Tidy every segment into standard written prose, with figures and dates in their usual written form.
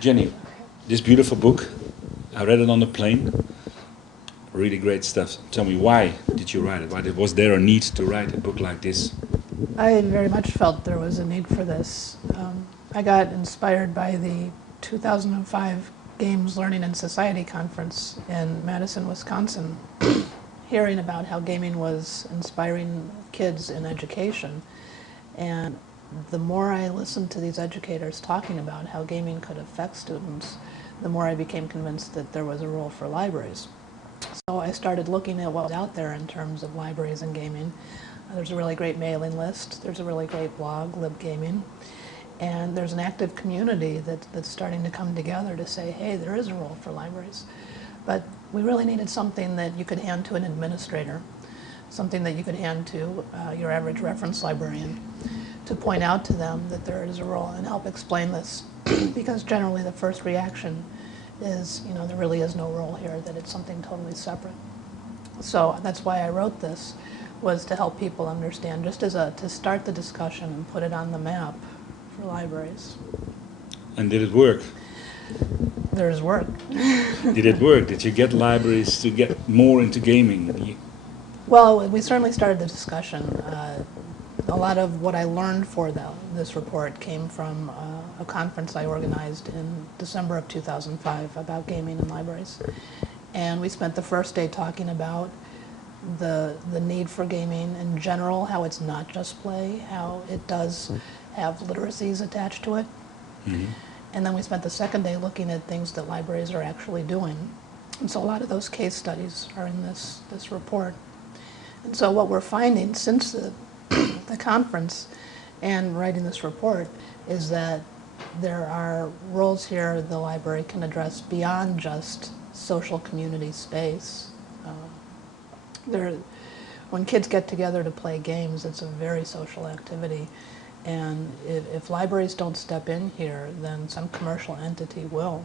Jenny, this beautiful book, I read it on the plane. Really great stuff. Tell me, why did you write it? Why was there a need to write a book like this? I very much felt there was a need for this. I got inspired by the 2005 Games, Learning, and Society Conference in Madison, Wisconsin, hearing about how gaming was inspiring kids in education. And the more I listened to these educators talking about how gaming could affect students, the more I became convinced that there was a role for libraries. So I started looking at what was out there in terms of libraries and gaming. There's a really great mailing list, there's a really great blog, LibGaming, and there's an active community that's starting to come together to say, hey, there is a role for libraries. But we really needed something that you could hand to an administrator, something that you could hand to your average reference librarian, to point out to them that there is a role and help explain this. Because generally the first reaction is, you know, there really is no role here, that it's something totally separate. So that's why I wrote this, was to help people understand, just as to start the discussion and put it on the map for libraries. And did it work? There's work. Did it work? Did you get libraries to get more into gaming? Well, we certainly started the discussion. A lot of what I learned for this report came from a conference I organized in December of 2005 about gaming in libraries. And we spent the first day talking about the need for gaming in general, how it's not just play, how it does have literacies attached to it. Mm-hmm. And then we spent the second day looking at things that libraries are actually doing. And so a lot of those case studies are in this report. And so what we're finding since the conference and writing this report is that there are roles here the library can address beyond just social community space. When kids get together to play games, it's a very social activity. And if libraries don't step in here, then some commercial entity will.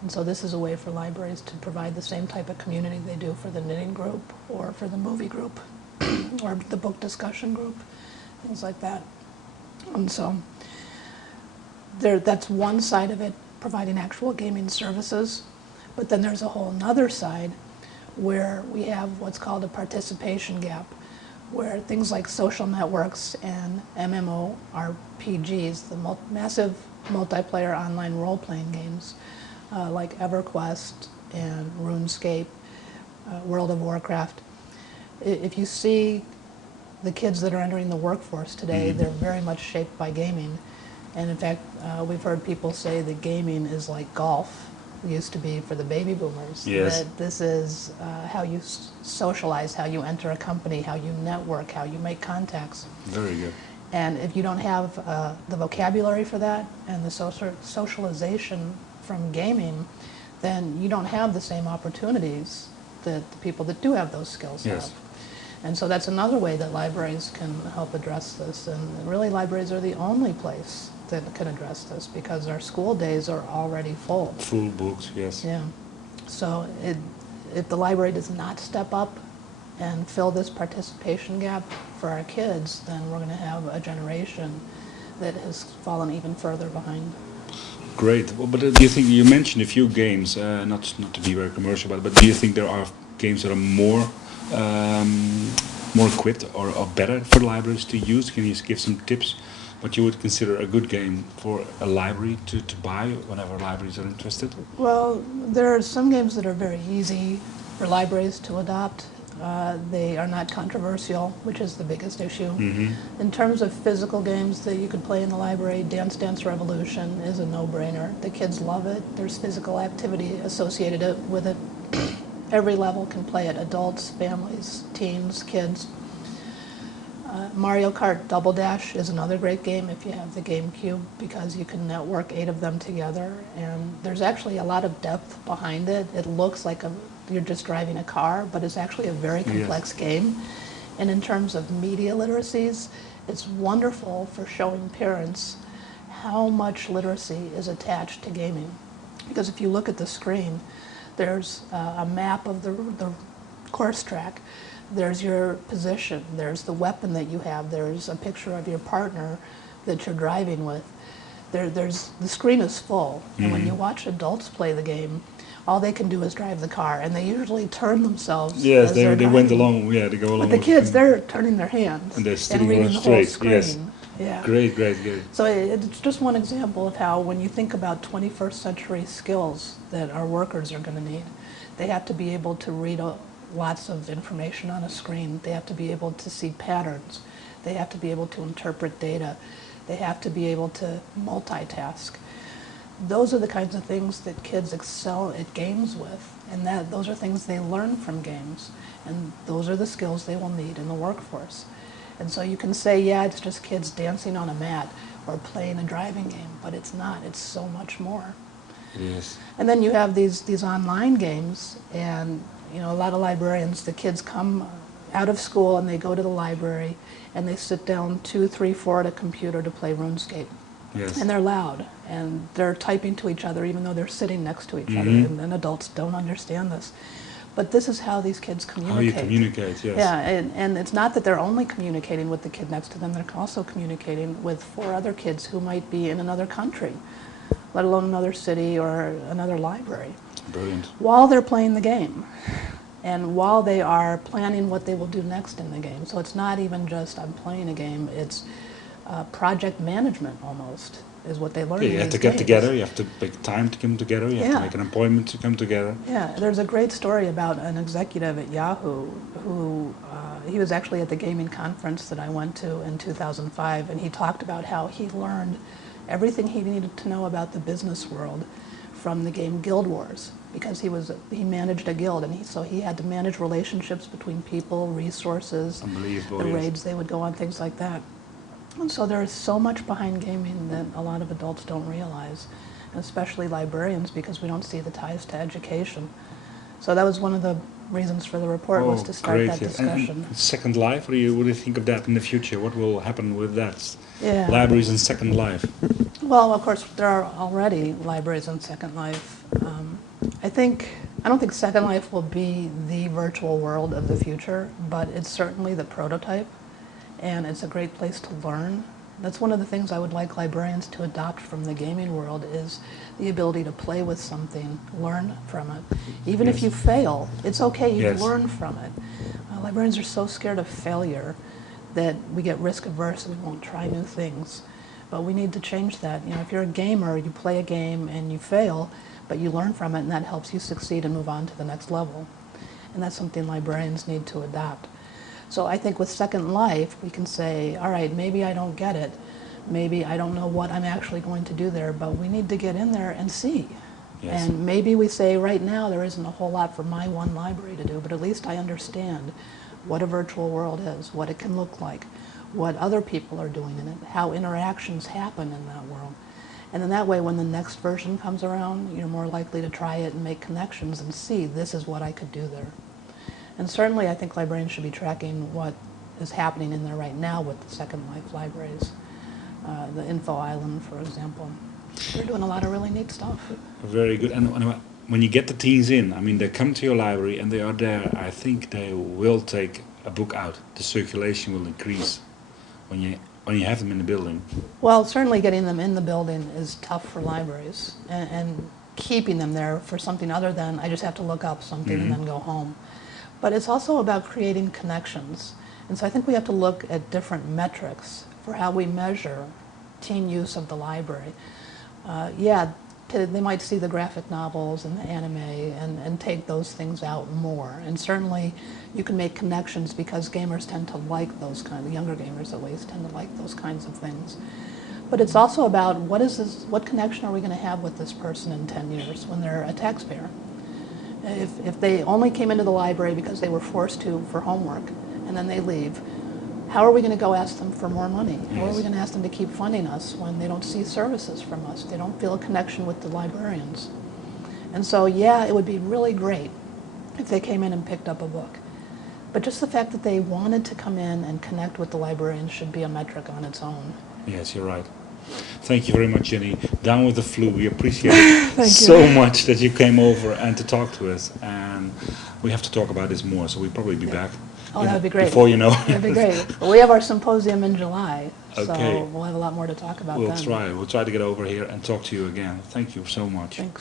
And so this is a way for libraries to provide the same type of community they do for the knitting group or for the movie group or the book discussion group, things like that. And so that's one side of it, providing actual gaming services. But then there's a whole other side where we have what's called a participation gap, where things like social networks and MMORPGs, the massive multiplayer online role-playing games like EverQuest and RuneScape, World of Warcraft. If you see the kids that are entering the workforce today, they're very much shaped by gaming. And in fact, we've heard people say that gaming is like golf used to be for the baby boomers. Yes. That this is how you socialize, how you enter a company, how you network, how you make contacts. Very good. And if you don't have the vocabulary for that and the socialization from gaming, then you don't have the same opportunities that the people that do have those skills Yes. have. And so that's another way that libraries can help address this. And really, libraries are the only place that can address this because our school days are already full. Full books, yes. Yeah. So if the library does not step up and fill this participation gap for our kids, then we're going to have a generation that has fallen even further behind. Great. Well, but do you think, you mentioned a few games, not to be very commercial, but do you think there are games that are more equipped or better for libraries to use? Can you give some tips what you would consider a good game for a library to buy whenever libraries are interested? Well, there are some games that are very easy for libraries to adopt. They are not controversial, which is the biggest issue. Mm-hmm. In terms of physical games that you could play in the library, Dance Dance Revolution is a no-brainer. The kids love it. There's physical activity associated with it. Every level can play it, adults, families, teens, kids. Mario Kart Double Dash is another great game if you have the GameCube because you can network 8 of them together, and there's actually a lot of depth behind it. It looks like you're just driving a car, but it's actually a very complex game. And in terms of media literacies, it's wonderful for showing parents how much literacy is attached to gaming. Because if you look at the screen, there's a map of the course track. There's your position, there's the weapon that you have, there's a picture of your partner that you're driving with. the screen is full, and when Mhm. you watch adults play the game, all they can do is drive the car, and they usually turn themselves Yes, as they they're went driving. along. Yeah, they go along. But the with kids, the- they're turning their hands and they're and sitting reading on the whole straight. Yes, screen. Yeah. great, great, great. So it's just one example of how when you think about 21st century skills that our workers are going to need, they have to be able to read lots of information on a screen. They have to be able to see patterns. They have to be able to interpret data. They have to be able to multitask. Those are the kinds of things that kids excel at games with, and those are things they learn from games, and those are the skills they will need in the workforce. And so you can say, yeah, it's just kids dancing on a mat or playing a driving game, but it's not. It's so much more. It is. And then you have these online games, and a lot of librarians, the kids come out of school and they go to the library and they sit down 2, 3, 4 at a computer to play RuneScape. Yes. And they're loud, and they're typing to each other even though they're sitting next to each other, and adults don't understand this. But this is how these kids communicate. How you communicate, yes. Yeah, and it's not that they're only communicating with the kid next to them, they're also communicating with 4 other kids who might be in another country, let alone another city or another library. Brilliant. While they're playing the game, and while they are planning what they will do next in the game. So it's not even just I'm playing a game, it's project management almost is what they learn Yeah, in you have these to get games. together, you have to make time to come together, you have Yeah. to make an appointment to come together. Yeah, there's a great story about an executive at Yahoo who, he was actually at the gaming conference that I went to in 2005, and he talked about how he learned everything he needed to know about the business world from the game Guild Wars, because he managed a guild, and so he had to manage relationships between people, resources, Unbelievable, the yes. raids they would go on, things like that. And so there is so much behind gaming that a lot of adults don't realize, and especially librarians, because we don't see the ties to education. So that was one of the reasons for the report, was to start that yes. discussion. And Second Life, what do you think of that in the future? What will happen with that? Yeah. Libraries in Second Life. Well, of course, there are already libraries in Second Life. I don't think Second Life will be the virtual world of the future, but it's certainly the prototype, and it's a great place to learn. That's one of the things I would like librarians to adopt from the gaming world, is the ability to play with something, learn from it. Even if Yes. you fail, it's okay, you Yes. learn from it. Librarians are so scared of failure that we get risk averse and we won't try new things. But we need to change that. If you're a gamer, you play a game and you fail, but you learn from it, and that helps you succeed and move on to the next level. And that's something librarians need to adopt. So I think with Second Life, we can say, all right, maybe I don't get it. Maybe I don't know what I'm actually going to do there, but we need to get in there and see. Yes. And maybe we say, right now, there isn't a whole lot for my one library to do, but at least I understand what a virtual world is, what it can look like, what other people are doing in it, how interactions happen in that world. And then that way, when the next version comes around, you're more likely to try it and make connections and see, this is what I could do there. And certainly, I think librarians should be tracking what is happening in there right now with the Second Life libraries. The Info Island, for example. They're doing a lot of really neat stuff. Very good. And when you get the teens in, I mean, they come to your library and they are there, I think they will take a book out. The circulation will increase when you have them in the building. Well, certainly getting them in the building is tough for libraries, and keeping them there for something other than I just have to look up something and then go home. But it's also about creating connections. And so I think we have to look at different metrics for how we measure teen use of the library. They might see the graphic novels and the anime and take those things out more. And certainly you can make connections because gamers tend to like those younger gamers at least tend to like those kinds of things. But it's also about what connection are we going to have with this person in 10 years when they're a taxpayer? If they only came into the library because they were forced to for homework and then they leave, how are we going to go ask them for more money? How are we going to ask them to keep funding us when they don't see services from us? They don't feel a connection with the librarians. And so, yeah, it would be really great if they came in and picked up a book. But just the fact that they wanted to come in and connect with the librarians should be a metric on its own. Yes, you're right. Thank you very much, Jenny. Down with the flu. We appreciate it Thank you. so much that you came over and to talk to us. And we have to talk about this more, so we'll probably be back. Oh, that would be great. Before you know. That'd be great. But we have our symposium in July, so Okay. we'll have a lot more to talk about We'll then. try. We'll try to get over here and talk to you again. Thank you so much. Thanks.